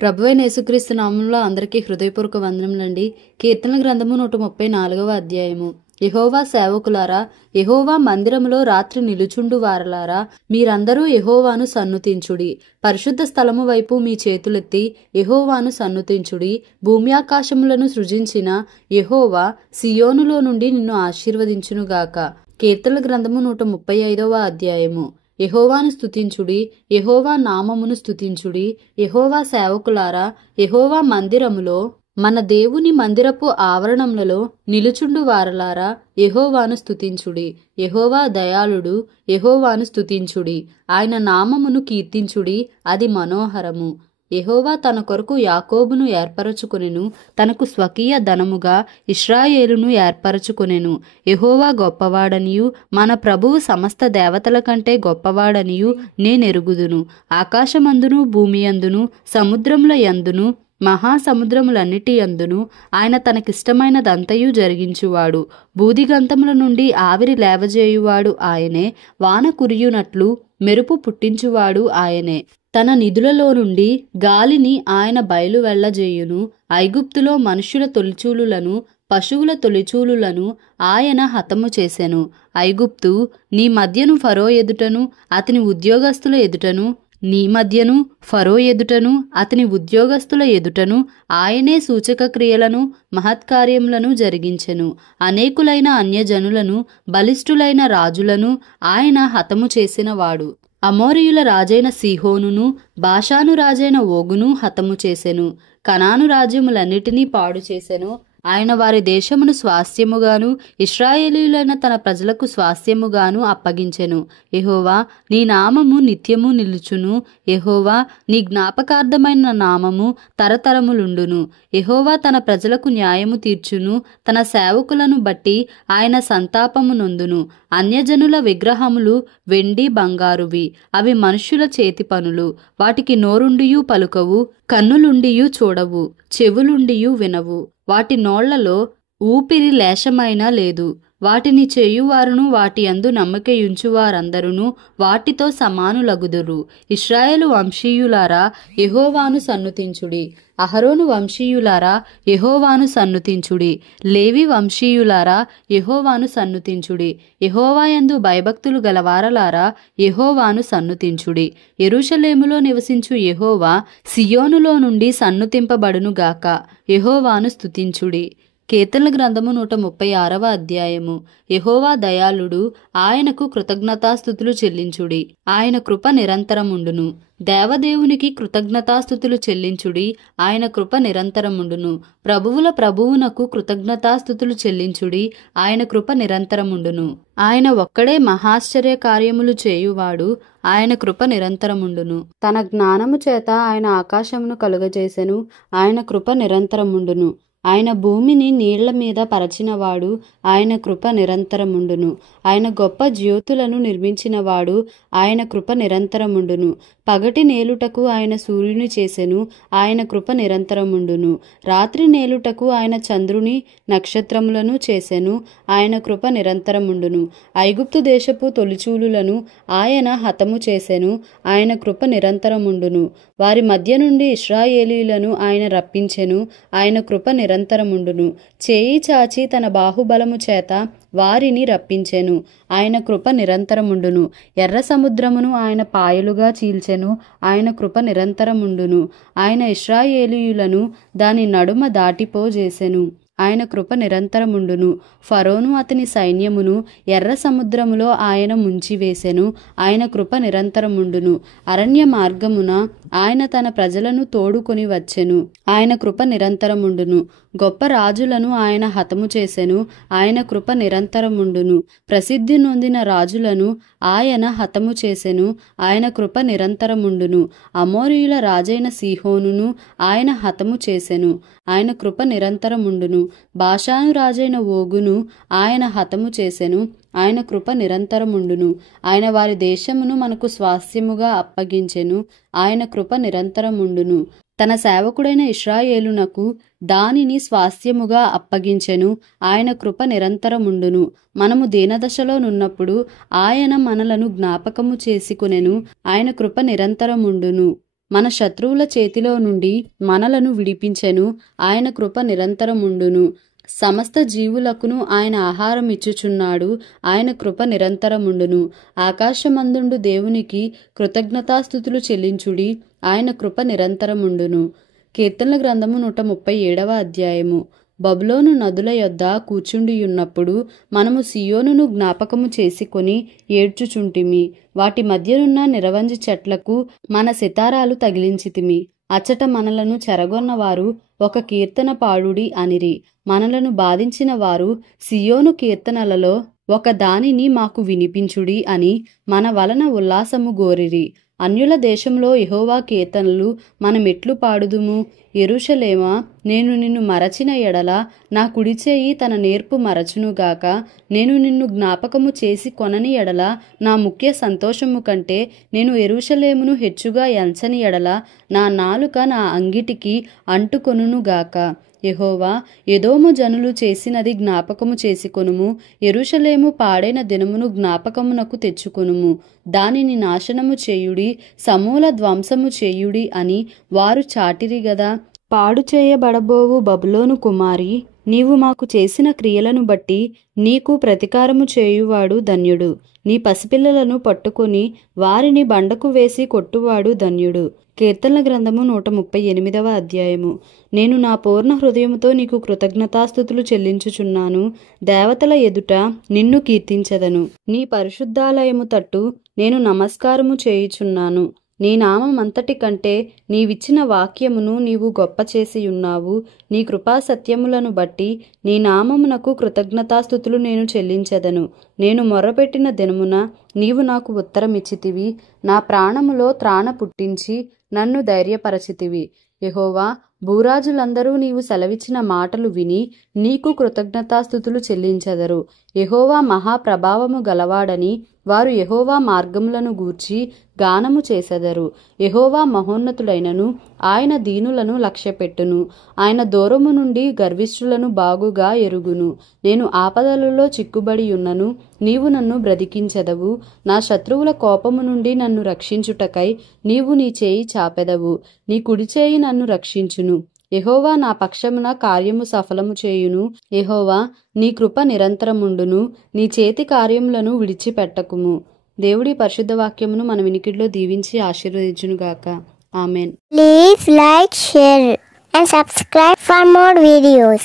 ప్రభువైన యేసుక్రీస్తు నామములో అందరికీ హృదయపూర్వక వందనములండి. కీర్తనల గ్రంథము 134వ అధ్యాయము. యెహోవా సేవకులారా, యెహోవా మందిరములో రాత్రి నిలుచుండు వారలారా, మీరందరూ యెహోవాను సన్నుతించుడి. పరిశుద్ధ స్థలము వైపు మీ చేతులెత్తి యెహోవాను సన్నుతించుడి. భూమి ఆకాశములను సృజించిన యెహోవా సియోనులో నుండి నిన్ను ఆశీర్వదించునుగాక. కీర్తనల గ్రంథము 135వ అధ్యాయము. యెహోవాను స్తుతించుడి, యెహోవా నామమును స్తుతించుడి. యెహోవా సేవకులారా, యెహోవా మందిరములో మన దేవుని మందిరపు ఆవరణములలో నిలుచుండు వారలారా, యెహోవాను స్తుతించుడి. యెహోవా దయాళుడు, యెహోవాను స్తుతించుడి. ఆయన నామమును కీర్తించుడి, అది మనోహరము. యెహోవా తన కొరకు యాకోబును ఏర్పరచుకొనెను, తనకు స్వకీయ ధనముగా ఇశ్రాయేలును ఏర్పరచుకొనెను. యెహోవా గొప్పవాడనియు మన ప్రభువు సమస్త దేవతల కంటే గొప్పవాడనియు నేనెరుగుదును. ఆకాశమందును భూమియందును సముద్రముల యందును మహాసముద్రములన్నిటి యందును ఆయన తనకిష్టమైనదంతయు జరిగించువాడు. బూదిగంతముల నుండి ఆవిరి లేవజేయువాడు ఆయనే, వాన కురియునట్లు మెరుపు పుట్టించువాడు ఆయనే. తన నిధులలో నుండి గాలిని ఆయన బయలు వెళ్ళజేయును. ఐగుప్తులో మనుష్యుల తొలిచూలులను పశువుల తొలిచూలులను ఆయన హతము చేసెను. ఐగుప్తు నీ మధ్యను ఫరో ఎదుటను అతని ఉద్యోగస్తుల ఎదుటను, నీ మధ్యను ఫరో ఎదుటను అతని ఉద్యోగస్తుల ఎదుటను ఆయనే సూచక క్రియలను మహత్కార్యములను జరిగించెను. అనేకులైన అన్యజనులను బలిష్ఠులైన రాజులను ఆయన హతము చేసినవాడు. అమోరీయుల రాజైన సీహోనును బాషాను రాజైన ఓగును హతము చేసెను. కనాను రాజ్యములన్నిటినీ పాడు చేసెను. ఆయన వారి దేశమును స్వాస్థ్యముగాను ఇశ్రాయేలీయులైన తన ప్రజలకు స్వాస్థ్యముగాను అప్పగించెను. యెహోవా నీ నామము నిత్యము నిలుచును. యెహోవా నీ జ్ఞాపకార్థమైన నామము తరతరములుండును. యెహోవా తన ప్రజలకు న్యాయము తీర్చును. తన సేవకులను బట్టి ఆయన సంతాపము నొందును. అన్యజనుల విగ్రహములు వెండి బంగారువి, అవి మనుష్యుల చేతి పనులు. వాటికి నోరుండియు పలుకవు, కన్నులుండియు చూడవు, చెవులుండియు వినవు. వాటి నోళ్లలో ఊపిరి లేశమైనా లేదు. వాటిని చేయువారును వాటి యందు నమ్మకయుంచువారందరును వాటితో సమానులగుదురు. ఇశ్రాయేలు వంశీయులారా, యెహోవాను సన్నుతించుడి. అహరోను వంశీయులారా, యెహోవాను సన్నుతించుడి. లేవి వంశీయులారా, యెహోవాను సన్నుతించుడి. యెహోవాయందు భయభక్తులు గలవారలారా, యెహోవాను సన్నుతించుడి. యెరూషలేములో నివసించు యెహోవా సియోనులో నుండి సన్నుతింపబడునుగాక. యెహోవాను స్తుతించుడి. కీర్తనల గ్రంథము 136వ అధ్యాయము. యెహోవా దయాళుడు, ఆయనకు కృతజ్ఞతాస్తుతులు చెల్లించుడి. ఆయన కృప నిరంతరముండును. దేవదేవునికి కృతజ్ఞతాస్తుతులు చెల్లించుడి, ఆయన కృప నిరంతరముండును. ప్రభువుల ప్రభువునకు కృతజ్ఞతాస్తుతులు చెల్లించుడి, ఆయన కృప నిరంతరముండును. ఆయన ఒక్కడే మహాశ్చర్య కార్యములు చేయువాడు, ఆయన కృప నిరంతరముండును. తన జ్ఞానము చేత ఆయన ఆకాశమును కలుగజేసెను, ఆయన కృప నిరంతరముండును. ఆయన భూమిని నీళ్ల మీద పరచినవాడు, ఆయన కృప నిరంతరముండును. ఆయన గొప్ప జ్యోతులను నిర్మించినవాడు, ఆయన కృప నిరంతరముండును. పగటి నేలుటకు ఆయన సూర్యుని చేసెను, ఆయన కృప నిరంతరముండును. రాత్రి నేలుటకు ఆయన చంద్రుని నక్షత్రములను చేసెను, ఆయన కృప నిరంతరముండును. ఐగుప్తు దేశపు తొలిచూలులను ఆయన హతము చేసెను, ఆయన కృప నిరంతరముండును. వారి మధ్య నుండి ఇశ్రాయేలీయులను ఆయన రప్పించెను, ఆయన కృప నిరంతరముండును. చేయి చాచి తన బాహుబలము చేత వారిని రప్పించెను, ఆయన కృప నిరంతరముండును. ఎర్ర సముద్రమును ఆయన పాయలుగా చీల్చెను, ఆయన కృప నిరంతరముండును. ఆయన ఇశ్రాయేలీయులను దాని నడుమ దాటిపోజేసెను, ఆయన కృప నిరంతరముండును. ఫరోను అతని సైన్యమును ఎర్ర సముద్రములో ఆయన ముంచివేసెను, ఆయన కృప నిరంతరముండును. అరణ్య మార్గమున ఆయన తన ప్రజలను తోడుకొని వచ్చెను, ఆయన కృప నిరంతరముండును. గొప్ప రాజులను ఆయన హతము చేసెను, ఆయన కృప నిరంతరముండును. ప్రసిద్ధి నొందిన రాజులను ఆయన హతము చేసెను, ఆయన కృప నిరంతరముండును. అమోరీయుల రాజైన సీహోనును ఆయన హతము చేసెను, ఆయన కృప నిరంతరముండును. బాషాను రాజైన ఓగును ఆయన హతము చేసెను, ఆయన కృప నిరంతరముండును. ఆయన వారి దేశమును మనకు స్వాస్థ్యముగా అప్పగించెను, ఆయన కృప నిరంతరముండును. తన సేవకుడైన ఇశ్రాయేలునకు దానిని స్వాస్థ్యముగా అప్పగించెను, ఆయన కృప నిరంతరముండును. మనము దీనదశలో నున్నప్పుడు ఆయన మనలను జ్ఞాపకము చేసుకొనెను, ఆయన కృప నిరంతరముండును. మన శత్రువుల చేతిలో నుండి మనలను విడిపించెను. ఆయన కృప నిరంతరముండును. సమస్త జీవులకును ఆయన ఆహారం ఇచ్చుచున్నాడు. ఆయన కృప నిరంతరముండును. ఆకాశమందుండు దేవునికి కృతజ్ఞతాస్తుతులు చెల్లించుడి. ఆయన కృప నిరంతరముండును. కీర్తనల గ్రంథము 137వ అధ్యాయము. బబులోను నదుల యొద్ద కూర్చుండియున్నప్పుడు మనము సియోనును జ్ఞాపకము చేసుకొని ఏడ్చుచుంటిమి. వాటి మధ్యనున్న నిరవంజి చెట్లకు మన సితారాలు తగిలించితిమి. అచ్చట మనలను చెరగొన్న వారు ఒక కీర్తన పాడుడి అనిరి. మనలను బాధించిన వారు సియోను కీర్తనలలో ఒక దానిని మాకు వినిపించుడి అని మన వలన ఉల్లాసము గోరిరి. అన్యుల దేశంలో యెహోవా కీర్తనలు మనమెట్లు పాడుదుము? యెరూషలేమా, నేను నిన్ను మరచిన ఎడల నా కుడిచేయి తన నేర్పు మరచునుగాక. నేను నిన్ను జ్ఞాపకము చేసి కొనని ఎడల నా ముఖ్య సంతోషము కంటే నేను యెరూషలేమును హెచ్చుగా ఎంచని ఎడల నా నాలుక నా అంగిటికి అంటుకొనుగాక. యెహోవా, ఎదోము జనులు చేసినది జ్ఞాపకము చేసుకొనుము. యెరూషలేము పాడైన దినమును జ్ఞాపకమునకు తెచ్చుకొనుము. దానిని నాశనము చేయుడి, సమూల ధ్వంసము చేయుడి అని వారు చాటిరి గదా. పాడు చేయబడబోవు బబులోను కుమారి, నీవు మాకు చేసిన క్రియలను బట్టి నీకు ప్రతీకారము చేయువాడు ధన్యుడు. నీ పసిపిల్లలను పట్టుకొని వారిని బండకు వేసి కొట్టువాడు ధన్యుడు. కీర్తనల గ్రంథము 138వ అధ్యాయము. నేను నా పూర్ణ హృదయముతో నీకు కృతజ్ఞతాస్తుతులు చెల్లించుచున్నాను. దేవతల ఎదుట నిన్ను కీర్తించెదను. నీ పరిశుద్ధాలయము తట్టు నేను నమస్కారము చేయుచున్నాను. నీ నామమంతటి కంటే నీవిచ్చిన వాక్యమును నీవు గొప్ప చేసియున్నావు. నీ కృపా సత్యములను బట్టి నీ నామమునకు కృతజ్ఞతాస్తుతులు నేను చెల్లించెదను. నేను మొర్రపెట్టిన దినమున నీవు నాకు ఉత్తరమిచ్చితివి. నా ప్రాణములో త్రాణ పుట్టించి నన్ను ధైర్యపరచితివి. యెహోవా, భూరాజులందరూ నీవు సెలవిచ్చిన మాటలు విని నీకు కృతజ్ఞతాస్తుతులు చెల్లించెదరు. యెహోవా మహాప్రభావము గలవాడని వారు యెహోవా మార్గములను గూర్చి గానము చేసెదరు. యెహోవా మహోన్నతుడైనను ఆయన దీనులను లక్ష్యపెట్టును. ఆయన దూరము నుండి గర్విష్ఠులను బాగుగా ఎరుగును. నేను ఆపదలలో చిక్కుబడి ఉన్నను, నీవు నన్ను బ్రతికించెదవు. నా శత్రువుల కోపము నుండి నన్ను రక్షించుటకై నీవు నీ చేయి చాపెదవు. నీ కుడిచేయి నన్ను రక్షించును. యెహోవా నా పక్షమున కార్యము సఫలము చేయును. యెహోవా, నీ కృప నిరంతరముండును. నీ చేతి కార్యములను విడిచిపెట్టకుము. దేవుడి పరిశుద్ధ వాక్యమును మన వినికిడిలో దీవించి ఆశీర్వదించునుగాక. Amen. Please like, share and subscribe for more videos.